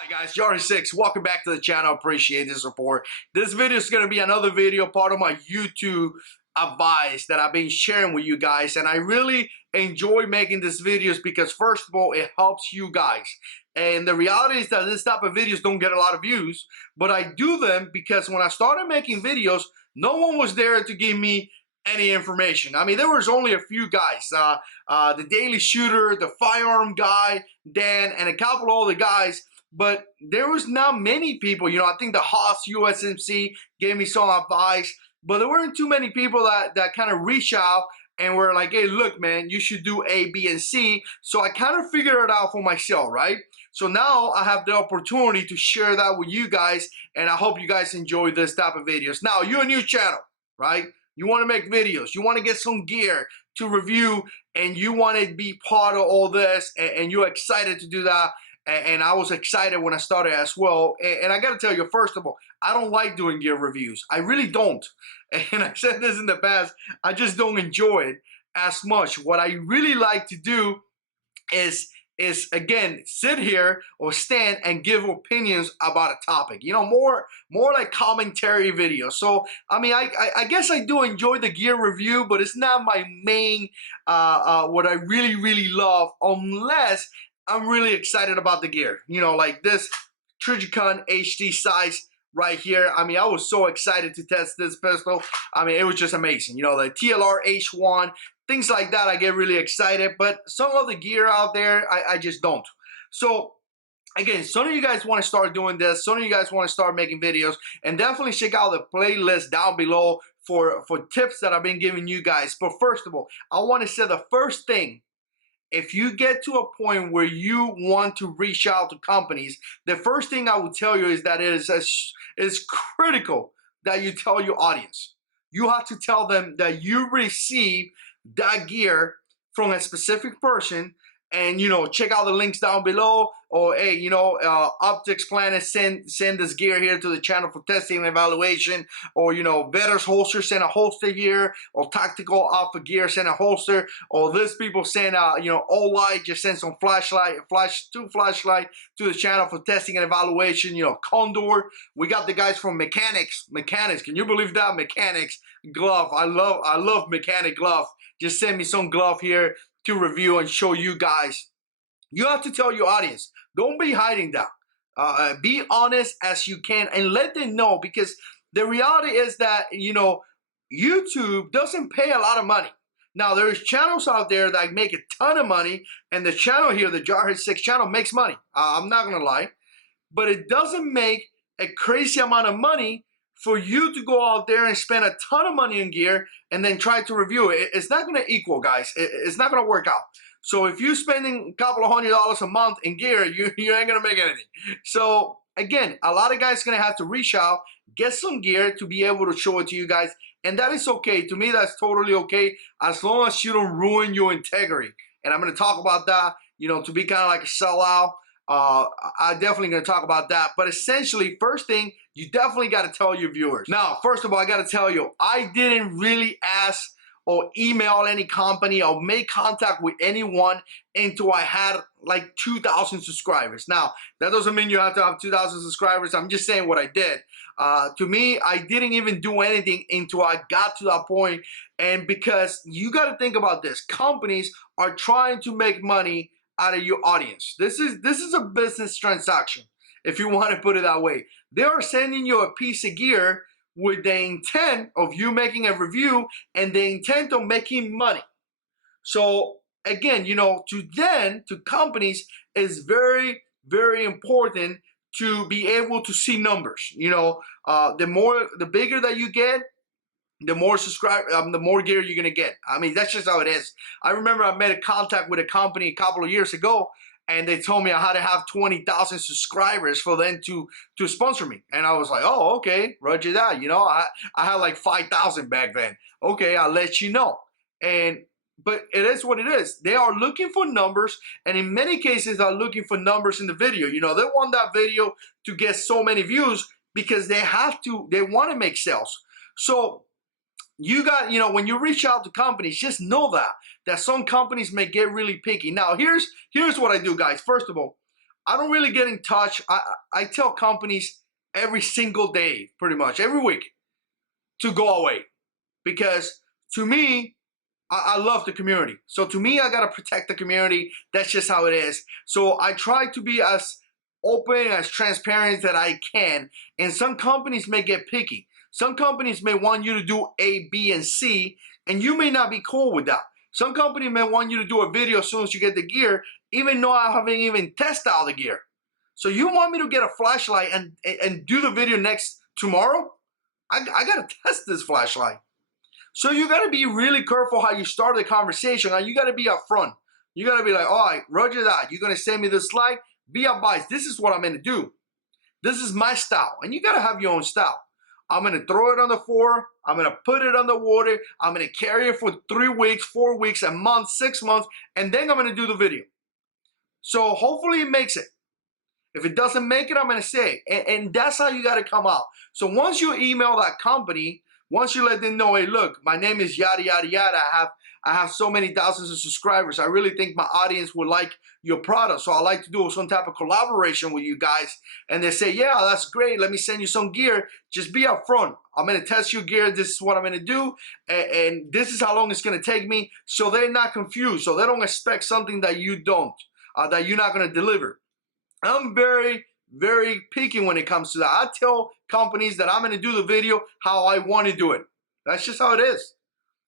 Hi guys, JH6, welcome back to the channel. Appreciate the support. This video is going to be another video, part of my YouTube advice that I've been sharing with you guys. And I really enjoy making these videos because first of all, it helps you guys. And the reality is that this type of videos don't get a lot of views, but I do them because when I started making videos, no one was there to give me any information. I mean, there was only a few guys, the Daily Shooter, the Firearm Guy, Dan, and a couple of other guys. But there was not many people, I think the Haas USMC gave me some advice, but there weren't too many people that kind of reach out and were like, hey, look, man, you should do A, B, and C. So I kind of figured it out for myself, right? So now I have the opportunity to share that with you guys, and I hope you guys enjoy this type of videos. Now, you're a new channel, right? You want to make videos, you want to get some gear to review, and you want to be part of all this, and you're excited to do that. And I was excited when I started as well. And I got to tell you, first of all, I don't like doing gear reviews. I really don't. And I said this in the past, I just don't enjoy it as much. What I really like to do is again, sit here or stand and give opinions about a topic. More like commentary videos. So, I mean, I guess I do enjoy the gear review, but it's not my main, what I really love, unless I'm really excited about the gear. Like this Trijicon HD size right here. I mean, I was so excited to test this pistol. I mean, it was just amazing. The TLR H1, things like that, I get really excited. But some of the gear out there, I just don't. So, again, some of you guys want to start doing this. Some of you guys want to start making videos. And definitely check out the playlist down below for tips that I've been giving you guys. But first of all, I want to say the first thing, if you get to a point where you want to reach out to companies, the first thing I would tell you is that it is critical that you tell your audience. You have to tell them that you receive that gear from a specific person, and check out the links down below, or hey, Optics Planet send this gear here to the channel for testing and evaluation, or Vetter's Holster send a holster here, or Tactical Alpha Gear send a holster, or this people send All Light just send some flashlight to the channel for testing and evaluation. Condor, we got the guys from Mechanics, can you believe that? Mechanics glove, I love Mechanic glove, just send me some glove here to review and show you guys. You have to tell your audience. Don't be hiding that. Be honest as you can and let them know, because the reality is that, YouTube doesn't pay a lot of money. Now, there's channels out there that make a ton of money, and the channel here, the JH6 channel, makes money. I'm not going to lie. But it doesn't make a crazy amount of money for you to go out there and spend a ton of money on gear and then try to review it. It's not going to equal, guys. It's not going to work out. So if you're spending a couple of $100 a month in gear, you ain't going to make anything. So again, a lot of guys are going to have to reach out, get some gear to be able to show it to you guys. And that is okay. To me, that's totally okay, as long as you don't ruin your integrity. And I'm going to talk about that, to be kind of like a sellout. I'm definitely going to talk about that. But essentially, first thing, you definitely got to tell your viewers. Now, first of all, I got to tell you, I didn't really ask or email any company or make contact with anyone until I had like 2,000 subscribers. Now, that doesn't mean you have to have 2,000 subscribers. I'm just saying what I did. To me, I didn't even do anything until I got to that point. And because you got to think about this, companies are trying to make money out of your audience. This is a business transaction, if you want to put it that way. They are sending you a piece of gear with the intent of you making a review and the intent of making money. So again, to companies, is very important to be able to see numbers. The bigger that you get, the more the more gear you're gonna get. I mean, that's just how it is. I remember I made a contact with a company a couple of years ago, and they told me I had to have 20,000 subscribers for them to sponsor me. And I was like, oh, okay, roger that. I had like 5,000 back then. Okay, I'll let you know. But it is what it is. They are looking for numbers, and in many cases, they're looking for numbers in the video. They want that video to get so many views because they want to make sales. So you got, when you reach out to companies, just know that some companies may get really picky. Now, here's what I do, guys. First of all, I don't really get in touch. I tell companies every single day, pretty much every week, to go away, because to me, I love the community. So to me, I gotta protect the community. That's just how it is. So I try to be as open, as transparent that I can. And some companies may get picky. Some companies may want you to do A, B, and C, and you may not be cool with that. Some company may want you to do a video as soon as you get the gear, even though I haven't even tested out the gear. So you want me to get a flashlight and do the video next tomorrow? I gotta test this flashlight. So you got to be really careful how you start the conversation, and you got to be upfront. You got to be like, all right, roger that. You're going to send me the slide. Be advised. This is what I'm going to do. This is my style, and you got to have your own style. I'm going to throw it on the floor. I'm going to put it on the water. I'm going to carry it for 3 weeks, 4 weeks, a month, 6 months, and then I'm going to do the video. So hopefully it makes it. If it doesn't make it, I'm going to say it. And that's how you got to come out. So once you email that company, once you let them know, hey, look, my name is yada, yada, yada. I have so many thousands of subscribers. I really think my audience would like your product. So I like to do some type of collaboration with you guys. And they say, yeah, that's great. Let me send you some gear. Just be upfront. I'm going to test your gear. This is what I'm going to do. And this is how long it's going to take me. So they're not confused. So they don't expect something that you don't, that you're not going to deliver. I'm very, very picky when it comes to that. I tell companies that I'm going to do the video how I want to do it. That's just how it is.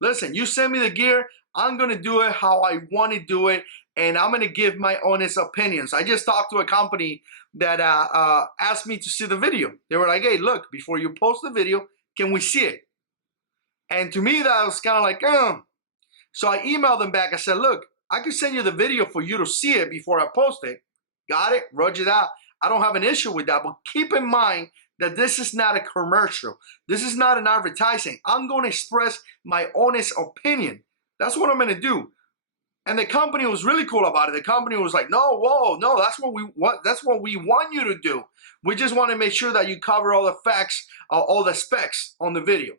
Listen, you send me the gear, I'm going to do it how I want to do it, and I'm going to give my honest opinions. I just talked to a company that asked me to see the video. They were like, hey, look, before you post the video, can we see it? And to me, that was kind of like, So I emailed them back. I said, look, I can send you the video for you to see it before I post it. Got it? Roger that. I don't have an issue with that, but keep in mind that this is not a commercial. This is not an advertising. I'm going to express my honest opinion. That's what I'm going to do. And the company was really cool about it. The company was like, no, whoa, no, that's what we want. That's what we want you to do. We just want to make sure that you cover all the facts, all the specs on the video.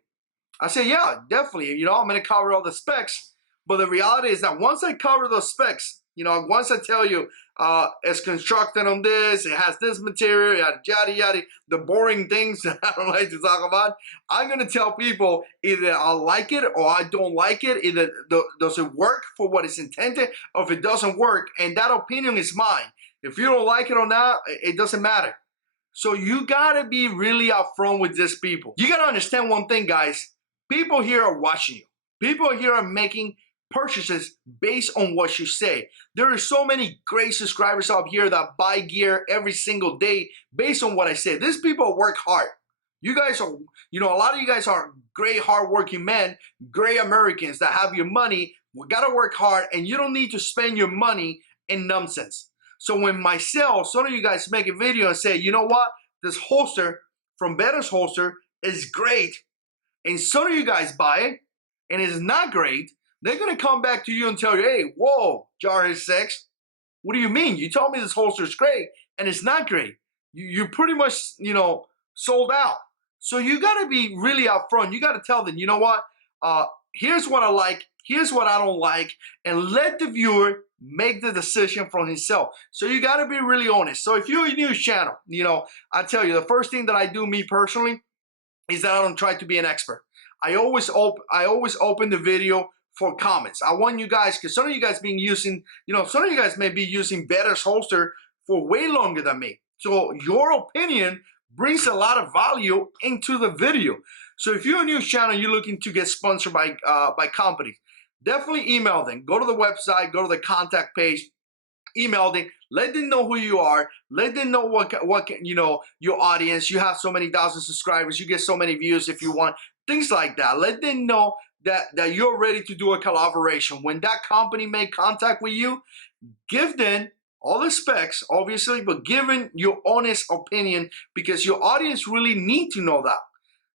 I said, yeah, definitely. You know, I'm going to cover all the specs. But the reality is that once I cover those specs, you know, once I tell you it's constructed on this, it has this material, yada, yada, the boring things that I don't like to talk about, I'm going to tell people either I like it or I don't like it. Either does it work for what it's intended, or if it doesn't work, and that opinion is mine. If you don't like it or not, it doesn't matter. So you got to be really upfront with these people. You got to understand one thing, guys. People here are watching you. People here are making purchases based on what you say. There are so many great subscribers out here that buy gear every single day based on what I say. These people work hard. You guys are, you know, a lot of you guys are great, hardworking men, great Americans that have your money. We gotta work hard, and you don't need to spend your money in nonsense. So when myself, some of you guys make a video and say, you know what, this holster from Better's Holster is great, and some of you guys buy it, and it's not great, they're going to come back to you and tell you, hey, whoa, JH6, what do you mean? You told me this holster is great, and it's not great. You're pretty much, you know, sold out. So you got to be really upfront. You got to tell them, you know what, here's what I like, here's what I don't like, and let the viewer make the decision for himself. So you got to be really honest. So if you're a new channel, you know, I tell you, the first thing that I do, me personally, is that I don't try to be an expert. I always open the video for comments. I want you guys, because some of you guys been using, you know, some of you guys may be using Better's Holster for way longer than me. So your opinion brings a lot of value into the video. So if you're a new channel, you're looking to get sponsored by companies, definitely email them. Go to the website, go to the contact page, email them, let them know who you are, let them know what you know, your audience. You have so many thousand subscribers, you get so many views if you want, things like that. Let them know that you're ready to do a collaboration. When that company make contact with you, give them all the specs, obviously, but giving your honest opinion, because your audience really need to know that.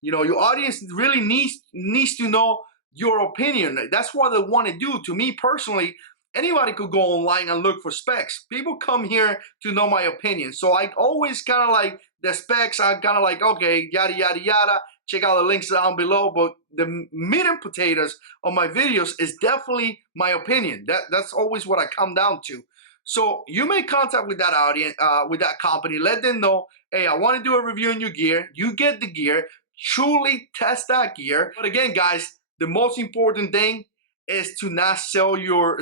You know, your audience really needs to know your opinion. That's what they want to do. To me personally, anybody could go online and look for specs. People come here to know my opinion. So I always kind of like the specs. I'm kind of like, okay, yada, yada, yada. Check out the links down below. But the meat and potatoes of my videos is definitely my opinion. That's always what I come down to. So you make contact with that audience, with that company. Let them know, hey, I want to do a review on your gear. You get the gear. Truly test that gear. But again, guys, the most important thing is to not sell your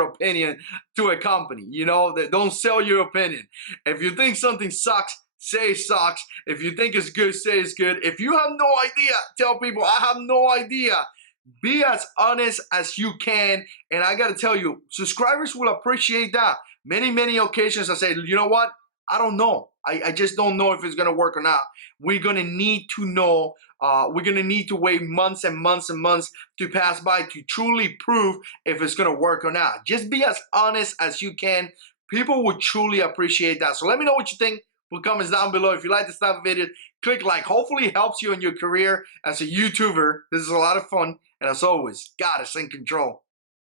opinion to a company. You know, don't sell your opinion. If you think something sucks, say it sucks. If you think it's good, say it's good. If you have no idea, tell people I have no idea. Be as honest as you can. And I gotta tell you, subscribers will appreciate that. Many occasions I say, you know what? I don't know. I just don't know if it's gonna work or not. We're gonna need to know. We're gonna need to wait months and months and months to pass by to truly prove if it's gonna work or not. Just be as honest as you can. People will truly appreciate that. So let me know what you think. Put comments down below. If you like this type of video, click like. Hopefully it helps you in your career as a YouTuber. This is a lot of fun. And as always, God is in control.